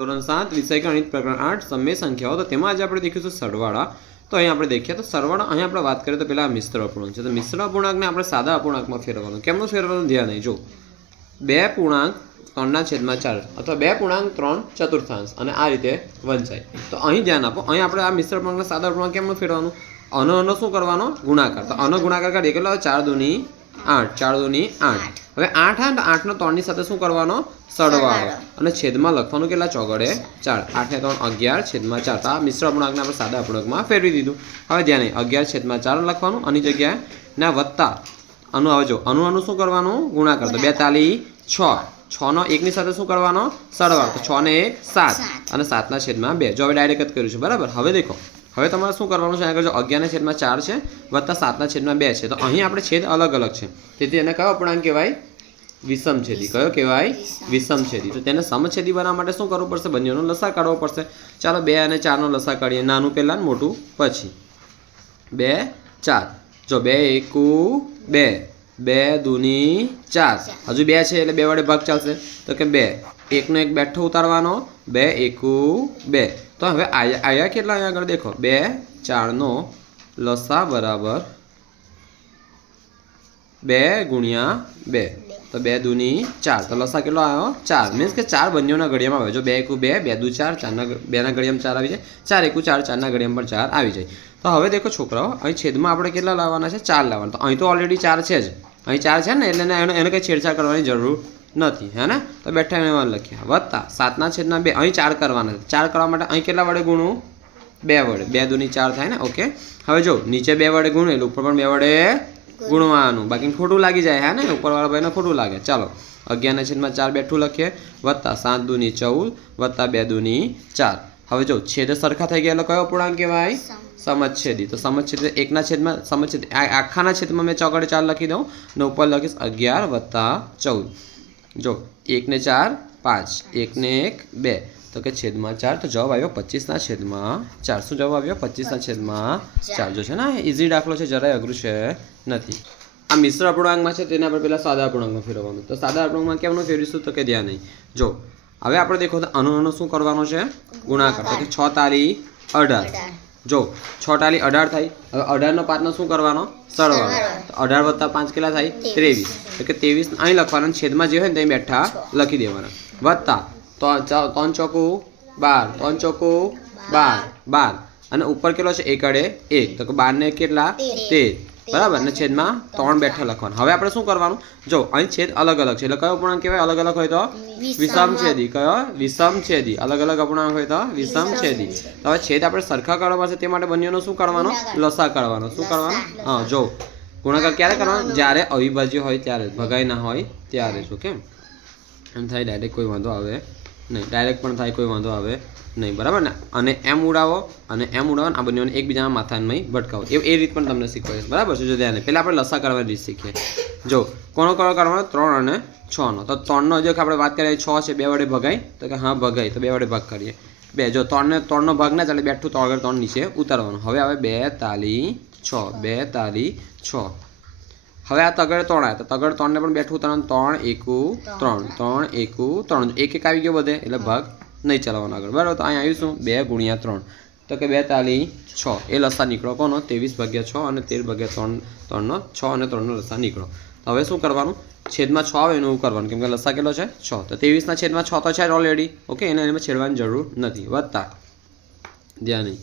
ધોરણ સાત, વિષય ગણિત, પ્રકરણ આઠ, સમય સંખ્યાઓ. તો તેમાં આજે આપણે દેખીશું સરવાળા. તો અહીં આપણે દેખીએ તો સરવાળા, અહીં આપણે વાત કરીએ તો પહેલાં મિશ્ર અપૂર્ણાંક છે. તો મિશ્ર અપૂર્ણાંકને આપણે સાદા અપૂર્ણાંકમાં ફેરવવાનું. કેમનું ફેરવવાનું? ધ્યાન નહીં જો બે પૂર્ણાંક ત્રણના છેદમાં ચાર અથવા બે પૂર્ણાંક ત્રણ ચતુર્થાંશ અને આ રીતે વંચાય. તો અહીં ધ્યાન આપો. અહીં આપણે આ મિશ્ર અપૂર્ણાંકને સાદા અપૂર્ણાંક કેમનું ફેરવવાનું? અનો અનો શું કરવાનો? ગુણાકાર. તો અનો ગુણાકાર કરીએ કેટલો? ચાર દુની આઠ ચાર દોની આઠ. હવે આઠ આઠ આઠનો ત્રણની સાથે શું કરવાનો? સરવાળો. અને છેદમાં લખવાનું કેટલા ચોગડે? ચાર. આઠને ત્રણ અગિયાર છેદમાં ચાર. આ મિશ્ર અપૂર્ણાંકને આપણે સાદા અપૂર્ણાંકમાં ફેરવી દીધું. હવે ધ્યાન નહીં અગિયાર છેદમાં ચાર લખવાનું આની જગ્યાએ ના વત્તા. અનુ આવે જો અનુ અનુ શું કરવાનું? ગુણાકાર. તો બેતાલી છ. છનો એકની સાથે શું કરવાનો? સરવાળો. તો છ ને એક સાત. અને સાતના છેદમાં બે. જો હવે ડાયરેક્ટ જ કર્યું છે બરાબર? હવે દેખો. હવે તમારે શું કરવાનું છે? આગળ જો અગિયારના છેદમાં ચાર છે, વત્તા સાતના છેદમાં બે છે. તો અહીં આપણે છેદ અલગ અલગ છે. તેથી એને કયો અપૂર્ણાંક કહેવાય? વિષમછેદી કયો કહેવાય? વિષમછેદી તો તેને સમછેદી બનાવવા માટે શું કરવું પડશે? બંનેનો લસા કાઢવો પડશે. ચાલો બે અને ચારનો લસા કાઢીએ. નાનું પહેલાં મોટું પછી. બે, ચાર. જો બે એકુ બે. બે દૂની ચાર. હજુ બે છે એટલે બે વડે ભાગ ચાલશે. તો કે બે. એકનો એક બેઠો ઉતારવાનો, બે એકુ બે. તો હવે આયા આયા કેટલા અહીંયા આગળ દેખો? બે ચારનો લસા બરાબર બે ગુણ્યા બે. તો બે દૂની ચાર. તો લસા કેટલો આવ્યો? ચાર. મીન્સ કે ચાર બંનેઓના ઘડિયામાં આવે. જો બે એકુ બે બે દુ ચાર, ચારના બેના ઘડિયામાં ચાર આવી જાય. ચાર એકુ ચાર, ચારના ઘડિયામાં પણ ચાર આવી જાય. તો હવે દેખો છોકરાઓ, અહીં છેદમાં આપણે કેટલા લાવવાના છે? ચાર લાવવાના. તો અહીં તો ઓલરેડી ચાર છે જ. અહીં ચાર છે ને? એટલે એને, એને- કંઈ છેડછાડ કરવાની જરૂર નથી હે ને? તો બેઠા એને વાળ લખ્યા વત્તા સાતના છેદના બે અહીં ચાર કરવાના છે. ચાર કરવા માટે અહીં કેટલા વડે ગુણવું? બે વડે. બે દૂની ચાર થાય ને? ઓકે. હવે જો નીચે બે વડે ગુણવું એટલે ઉપર પણ બે વડે ગુણવાનું. બાકી ખોટું લાગી જાય હે ને? ઉપરવાળા ભાઈને ખોટું લાગે. ચાલો અગિયારના છેદમાં ચાર બેઠું લખીએ. વત્તા સાત દૂની ચૌદ વત્તા બે દૂની ચાર. હવે જો છેદ સરખા થઈ ગયા એટલે કયો પૂર્ણાંક કહેવાય? સમચ્છેદી તો સમચ્છેદી એકના છેદમાં સમચ્છેદી આ આખાના છેદમાં મેં ચોગડે ચાર લખી દઉં ને ઉપર લખીશ અગિયાર વત્તા ચૌદ. જો એકને ચાર પાંચ. એકને એક બે. તો કે છેદમાં ચાર તો જવાબ આવ્યો પચીસના છેદમાં ચાર. શું જવાબ આવ્યો? પચીસના છેદમાં ચાર. જો છે ને ઇઝી દાખલો છે જરાય અઘરું છે નથી. આ મિશ્ર અપૂર્ણાંકમાં છે તેને આપણે પહેલાં સાદા અપૂર્ણાંકમાં ફેરવવાનું. તો સાદા અપૂર્ણાંકમાં કેમનું ફેરવીશું? તો કે ધ્યાન નહીં. જો હવે આપણે દેખો તો આનો શું કરવાનો છે? ગુણાકાર. તો કે છ તારી અઢાર. જો છ ટાલી અઢાર થાય. હવે અઢારનો પાંચનો શું કરવાનો? સરવાળો. તો અઢાર વત્તા પાંચ કેટલા થાય? ત્રેવીસ. તો કે ત્રેવીસ અહીં લખવાના છેદમાં જે હોય ને ત્યાં બેઠા લખી દેવાના. વત્તા. ત્રણ ચોકુ બાર. ત્રણ ચોકુ બાર. બાર. અને ઉપર કેટલો છે? એકડે એક. તો કે બારને કેટલા? તેર. બરાબર ને છેદમાં ત્રણ બેઠા લખવાનું. હવે આપણે શું કરવાનું? જો અહીં છેદ અલગ અલગ છે. એટલે કયો અપૂર્ણાંક કહેવાય? અલગ અલગ હોય તો વિષમ છેદી. કયો? વિષમ છેદી. અલગ અલગ અપૂર્ણાંક હોય તો વિષમ છેદી. તો હવે છેદ આપણે સરખા કરવા છે તે માટે બંનેનો શું કરવાનો? લસા કરવાનો. શું કરવાનો? હા જો. ગુણાકાર ક્યારે કરવાનો? જ્યારે અવિભાજ્ય હોય ત્યારે. ભગાઈ ના હોય ત્યારે શું કેમ એમ થાય ડાયરેક્ટ કોઈ વાંધો આવે. નહીં ડાયરેક્ટ પણ થાય, કોઈ વાંધો આવે નહીં, બરાબર ને? અને એમ ઉડાવો અને એમ ઉડાવો આ બંનેઓને એકબીજાના માથામાં ભટકાવો. એ એ રીત પણ તમને શીખવાડીશ, બરાબર છે? જો ધ્યાન પહેલાં આપણે લસા કરવાની રીત શીખીએ. જો કોણો કયો કરવાનો ત્રણ અને છનો. તો ત્રણનો જો આપણે વાત કરીએ, છ છે, બે વડે ભગાય, તો કે હા, ભગાય, તો બે વડે ભાગ કરીએ. બે, જો ત્રણને ત્રણનો ભાગ ના ચાલે, બેઠું, ત્રણ ત્રણ નીચે ઉતારવાનું. હવે આવે બે, તાલી, છ. બે, તાલી, છ. હવે આ તગડ ત્રણ આવ્યા તો તગડ ત્રણને પણ બેઠું ત્રણ ત્રણ એકુ ત્રણ. ત્રણ. એકુ ત્રણ. એક એક આવી ગયો બધે એટલે ભાગ નહીં ચલાવવાનો આગળ. બરાબર? તો અહીં શું બે ગુણ્યા ત્રણ. તો કે બે તાલી છ. એ લસા નીકળો કોનો? ત્રેવીસ ભાગ્યા છ અને તેર ભાગ્યા ત્રણ ત્રણનો છ અને ત્રણનો લસા નીકળો. તો હવે શું કરવાનું? છેદમાં છ આવે એનું કરવાનું. કેમ કે લસા કેટલો છે? છ. તો ત્રેવીસના છેદમાં છ તો છે ઓલરેડી ઓકે? એને એમાં છેડવાની જરૂર નથી. વધતા ધ્યાન નહીં.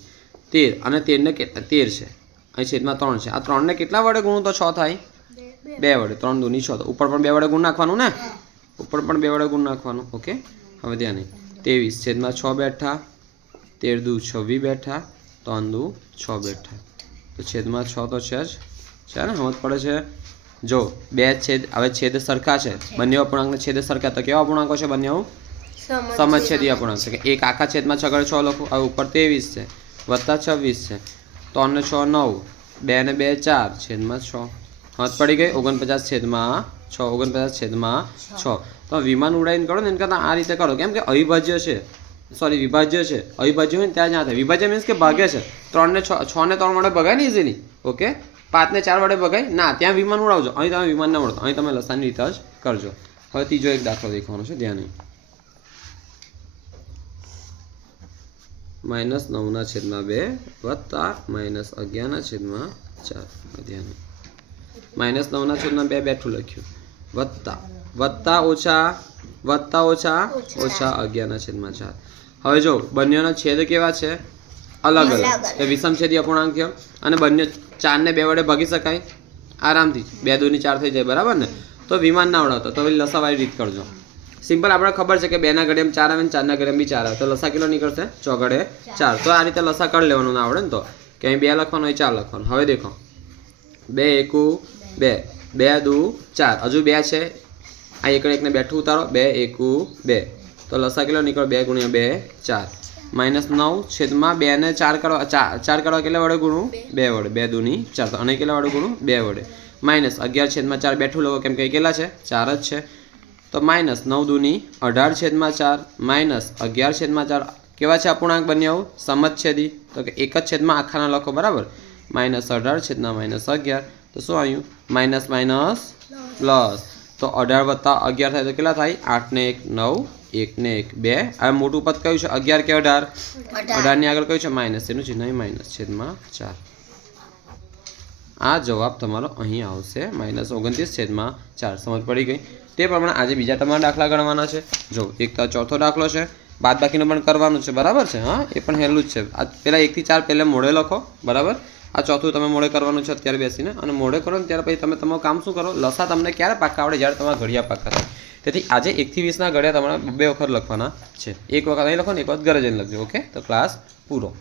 તેર. અને તેરને કેટલા તેર છે. અહીં છેદમાં ત્રણ છે. આ ત્રણને કેટલા વડે ગુણું તો છ થાય? બે વડે ત્રણ દૂની છ. તો ઉપર પણ બે વડે ગુણ નાખવાનું ને? ઉપર પણ બે વડે ગુણ નાખવાનું. ઓકે? હવે ધ્યાન. નહીં ત્રેવીસ છેદમાં છ બેઠા. તેર દુ છવ્વીસ બેઠા. ત્રણ દુ છ બેઠા. તો છેદમાં છ તો છે જ છે ને? સમજ પડે છે? જો બે છેદ હવે છેદ સરખા છે. બંને અપૂર્ણાંકના છેદ સરખા. તો કેવા અપૂર્ણાંકો છે બંને સમછેદી અપૂર્ણાંક. છે કે એક આખા છેદમાં છગડ છ લખો. હવે ઉપર ત્રેવીસ છે. વત્તા છવ્વીસ છે. ત્રણ ને છ નવ. બે ને બે ચાર. છેદમાં છ. હાથ પડી ગઈ ઓગણપચાસ છેદમાં છ ઓગણપચાસ છેદમાં છ. તો વિમાન ઉડાવીને કરો ને એને કરતાં આ રીતે કરો. કેમ કે અવિભાજ્ય છે. સોરી વિભાજ્ય છે. અવિભાજ્ય હોય ને ત્યાં જ્યાં થાય. વિભાજ્ય મીન્સ કે ભાગે છે. ત્રણ ને છ ને ત્રણ વડે ભગાય ને ઇઝીલી ઓકે પાંચ ને ચાર વડે ભગાય. ના ત્યાં વિમાન ઉડાવજો. અહીં તમે વિમાન ના ઉડતો અહીં તમે લસાની રીતે જ કરજો. હવે ત્રીજો એક દાખલો દેખવાનો છે. ધ્યાન માઇનસ નવના છેદમાં બે વત્તા માઇનસ અગિયારના છેદમાં ચાર. ધ્યાન માઇનસ નવના છેદમાં બે બેઠું લખ્યું. વત્તા. વત્તા ઓછા વત્તા ઓછા ઓછા. અગિયારના છેદમાં ચાર. હવે જો બંનેના છેદ કેવા છે? અલગ અલગ. વિષમછેદી અપૂર્ણાંક થયો. અને બંને ચારને બે વડે ભાગી શકાય. આરામથી. બે દૂની ચાર થઈ જાય. બરાબર ને? તો વિમાન ના આવડતો તો પછી લસાવાળી રીત કરજો. સિમ્પલ આપણે ખબર છે કે બેના ઘડિયામાં ચાર આવે ને ચારના ઘડિયામાં બી ચાર આવે. તો લસા કેટલો નીકળશે? ચોગડે ચાર. તો આ રીતે લસા કરી લેવાનું ના આવડે ને તો. કે અહીં બે લખવાનું હોય ચાર લખવાનું. હવે દેખો. બે, એકુ બે. બે, દુ, ચાર. હજુ બે છે. આ એકડે એકને બેઠું ઉતારો. બે, એકુ બે. તો લસા કેટલો નીકળો બે ગુણ્યા બે, ચાર. માઇનસ નવ છેદમાં બે ને ચાર કરવા ચાર કરવા કેટલા વડે ગુણું? બે વડે. બે દુની ચાર. અને કેટલા વડે ગુણું? બે વડે. માઇનસ અગિયાર છેદમાં ચાર. બેઠું લોકો કેમ કે કેટલા છે? ચાર જ છે. તો માઇનસ નવ દુની અઢાર છેદમાં ચાર. માઇનસ અગિયાર છેદમાં ચાર. કેવા છે અપૂર્ણાંક બન્યા સમજ છેદી. તો કે એક જ છેદમાં આખાના લખો. બરાબર? માઇનસ અઢાર છેદના માઇનસ અગિયાર. તો શું આવ્યું? માઇનસ માઇનસ પ્લસ તો અઢાર વત્તા અગિયાર થાય તો કેટલા થાય? આઠ ને એક નવ એક ને એક બે. આ મોટું પદ કયું છે? અગિયાર કે અઢાર? અઢાર. અઢારની આગળ કયું છે? માઇનસ એનું ચિહ્ન માઇનસ છેદમાં ચાર. આ જવાબ તમારો અહીં આવશે. માઇનસ ઓગણત્રીસ છેદમાં ચાર. સમજ પડી ગઈ. તે પ્રમાણે આજે બીજા તમારા દાખલા ગણવાના છે. જો એક તો ચોથો દાખલો છે. બાદ બાકીનું પણ કરવાનું છે, બરાબર છે? હા, એ પણ હેલું જ છે. આ પહેલાં એકથી ચાર પહેલાં મોડે લખો, બરાબર? આ ચોથું તમે મોડે કરવાનું છે અત્યારે બેસીને. અને મોડે કરો ને ત્યારે પછી તમે તમારું કામ શું કરો? લસા તમને ક્યારે પાકા આવડે? જ્યારે તમારા ઘડિયા પાકા થાય. તેથી આજે એકથી વીસના ઘડિયા તમારે બે વખત લખવાના છે. એક વખત અહીં લખો ને એક વખત ઘરે જઈને લખજો, ઓકે? તો ક્લાસ પૂરો.